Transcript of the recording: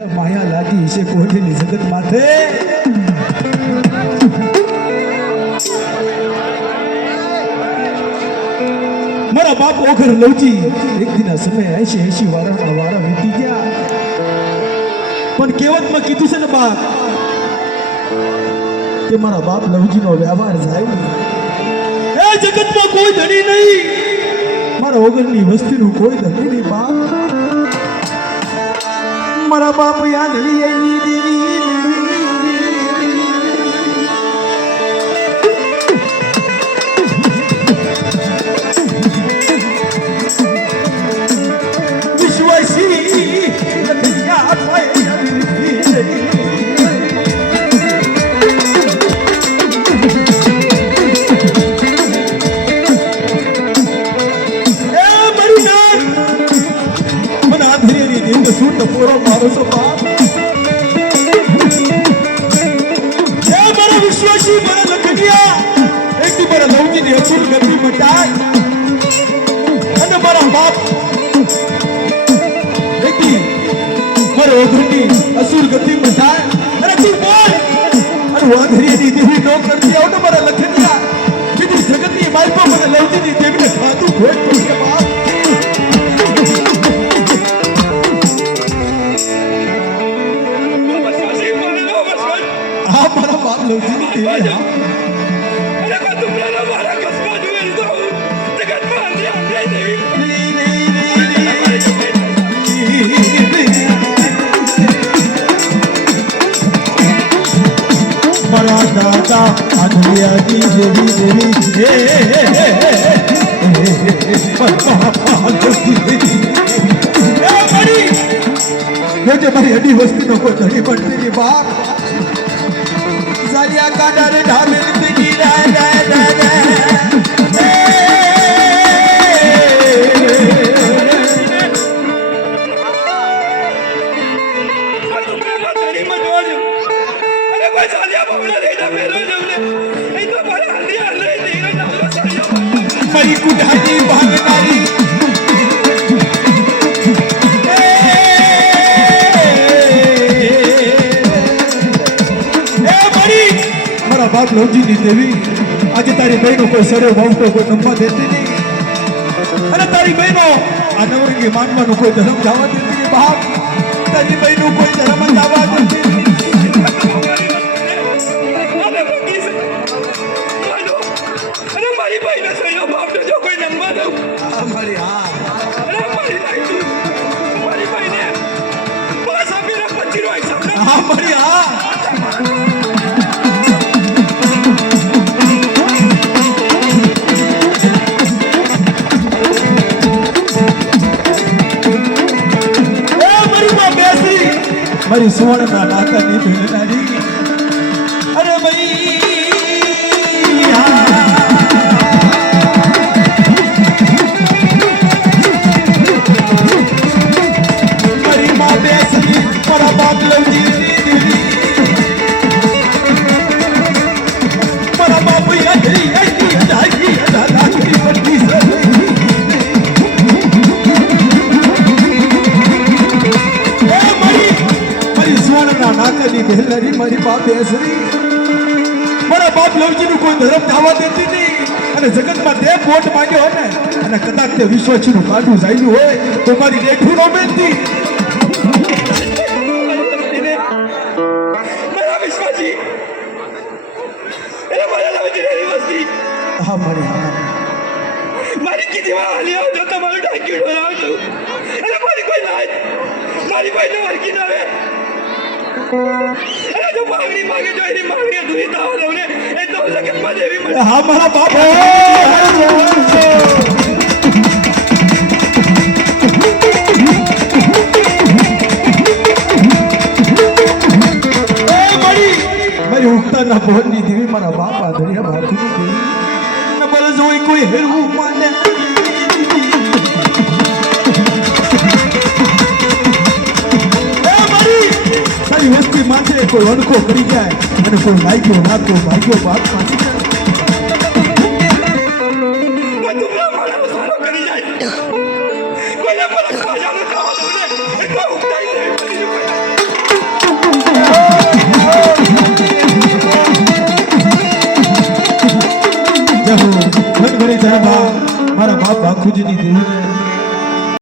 માયા લાગી છે કોઈની જગત માથે મારા બાપ ઓખર લવજી એક દિના સમય 80 વારના વારા વીતી ગયા પણ કહેવતમાં કીધું છે ને બાપ કે મારા બાપ લવજીનો વ્યવહાર જાય એ જગતમાં કોઈ ધણી નહીં મારા ઓગરની વસ્તીનું કોઈ ધણી નહીં બાપ મારા બાપ યાદ લીએની દેવી વિશ્વાસી લખિયા પાય પૂરો મારો છો બાપ એ મારા વિશ્વાસી મારા લખનિયા એક દી મારા લવજીની અસુર ગતિ મટાય અને મારા બાપ એક દી મારા ઓઘરની અસુર ગતિ મટાય અને તું બોલ અને વાંધરીની દેવી નો કરતી આવ ને મારા લખનિયા કીધી જગતની માલપા મને લવજીની દેવીને ખાધું ભેટ પડશે બાપ લવજીની દેવી અરે કો તુમરા મારા કસમા જોઈ લીધો જગતમાં અંધે અંધે દેવી મારા દાદા આદિયાની દેવી દેવી મારી અડી વસ્તીનો કોઈ ધણી પડતી નહીં બાપ સાલિયા કાંડા રે ઢાબેલ પીડી રાય રાય રાય મારી કુટાની ભાગનારી બાપ લવજીની દેવી આજે તારી બહેનો કોઈ સરે વાવતો કોઈ નમવા દેતી નહીં અને તારી બહેનો આ નવરંગી માનવાનું કોઈ ધર્મ જવા દેતી નહીં બાપ તારી બહેનો કોઈ ધર્મ જવા દેતી નહીં મારી બહેનો સહયો બાપ જો કોઈ નમવા દઉં મારી હા મારી બહેને બસ આપીને પછી રો હિસાબ હા મારી હા મારી સુવર્ણના નાતાની ભેલનારી અરે ભાઈ મારી માં બેસી મારા બાપ લવજી મારા બાપ યાદરી યાદરી યાદરી પડતી નાકાની બહેલારી મારી બાપ બેસરી મારા બાપ લવજીનું કોઈ ધર્મ જવા દેતી નહીં અને જગતમાં તે વોટ માંગ્યો હોય ને અને કદાચ તે વિશ્વજીનું કાઢું જાયું હોય તો મારી રેઠું નો બેનતી મારા વિશ્વાસી એને મારા લવજીની વસ્તી હા મારી મારી કીધીમાં હાલી આવજો તમારું ઢાંક્યું ઢોળાવજો અને મારી કોઈ ના મારી કોઈ ને વળગી ના આવે અરે જો માંગણી માંગે જો એની માંગણી અધૂરી થાવ દઉં ને એ તો જગતમાં દેવી મને હા મારા બાપ મારી ઉગતાના ભવનની દેવી મારા બાપ આધરિયા બાપુની દેવી ન બળ જોઈ કોઈ હેરવું માને વસ્તી માથે કોઈ અણખો કરી જાય અને કોઈ લાગ્યો નાતો ભાગ્યો બાપ માની જાય કોઈને પર ખાજાનો ખાવા દો ને એ તો ઉઠાઈ દે બેહું ઘણી ઘણી જય માં મારા બાપ બાપુજીની દેવી